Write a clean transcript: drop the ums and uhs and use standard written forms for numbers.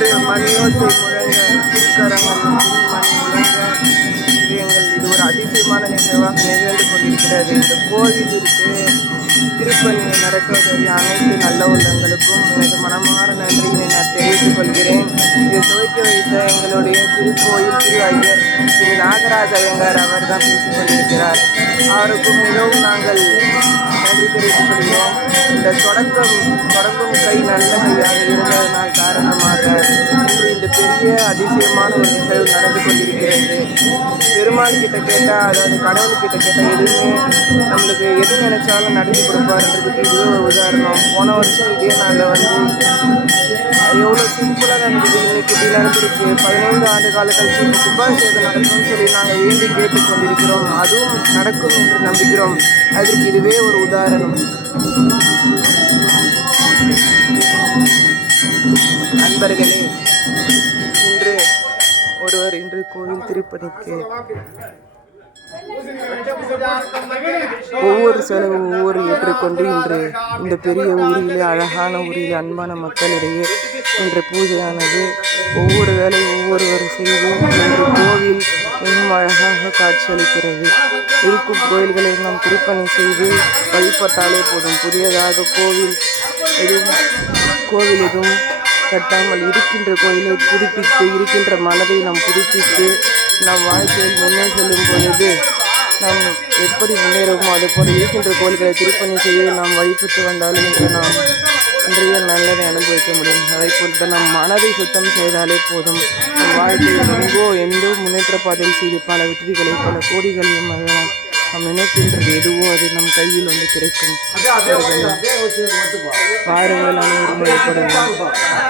இன்று மணியோசை முழங்க திருக்கரங்கள் மணி முழங்க இது ஒரு அதிசயமான நிகழ்வாக நிகழ்ந்து கொண்டிருக்கிறது. இந்த கோவிலிற்கு திருப்பணி நடத்துவதை அனைத்து நல்ல உள்ளங்களுக்கும் எனது மனமாற நன்றியினை நான் தெரிவித்துக் கொள்கிறேன். இதை துவக்கி வைத்த எங்களுடைய திருக்கோயில் திரு ஐயர் திரு நாகராஜ ஐயங்கார் அவர் தான் பேசிக் கொண்டிருக்கிறார். அவருக்கும் மிகவும் நாங்கள் நன்றி தெரிவித்துக் கொள்கிறோம். இந்த தொடங்கும் கை நல்ல கையாக இருந்ததனால் காரணமாக இன்று இந்த பெரிய அதிசயமான ஒரு நிகழ்வு நடந்து கொண்டிருக்கிறது. பெருமாள் கிட்ட கேட்டால், அதாவது கடவுள்கிட்ட கேட்டால் எதுவுமே நம்மளுக்கு எது நினைச்சாலும் நடத்தி கொடுப்பாருன்றதுக்கு இதுவே ஒரு உதாரணம். போன வருஷம் இதே நாளில் எவ்வளோ சிம்பிளாக நடந்தது, இன்னைக்கு இப்படி நடந்திருக்கு. 15 ஆண்டு கால கழிச்சு இப்போ கும்பாபிஷேகம் நடக்கும்னு சொல்லி நாங்கள் வேண்டி கேட்டுக்கொண்டிருக்கிறோம். அதுவும் நடக்கும் என்று நம்புகிறோம். அதற்கு இதுவே ஒரு உதாரணம். நண்பர்களே, இன்று கோவில் திருப்பணிக்கு ஒவ்வொரு செலவும் ஏற்றுக்கொண்டு இன்று இந்த பெரிய ஊரிலே, அழகான ஊரிலே, அன்பான மக்களிடையே இன்று பூஜையானது ஒவ்வொரு வேலையும் ஒவ்வொருவர் செய்து இன்று கோவில் மிகவும் அழகாக காட்சியளிக்கிறது. இருக்கும் கோயில்களை நாம் திருப்பணி செய்து வழிபட்டாலே போதும். புதியதாக கோவில் எதுவும் கட்டாமல் இருக்கின்ற கோயிலை புதுப்பித்து இருக்கின்ற மனதை நாம் புதுப்பித்து நம் வாழ்க்கையில் முன்னே செல்லும் பொழுது நாம் எப்படி முன்னேறுவோமோ அதுபோல் இருக்கின்ற கோயில்களை திருப்பணி செய்து நாம் வழிபட்டு வந்தாலும் நாம் இன்றைய நல்லதை அனுபவிக்க முடியும். அதை போல் நம் மனதை சுத்தம் செய்தாலே போதும். நம் வாழ்க்கையில் எந்தோ முன்னேற்ற பாதையில் செய்து பல வெற்றிகளை பல கோடிகளையும் நாம் நினைக்கின்றது எதுவோ அது நம் கையில் கிடைக்கும். வாருங்கள் அனைவரும் வழிபடுவோம்.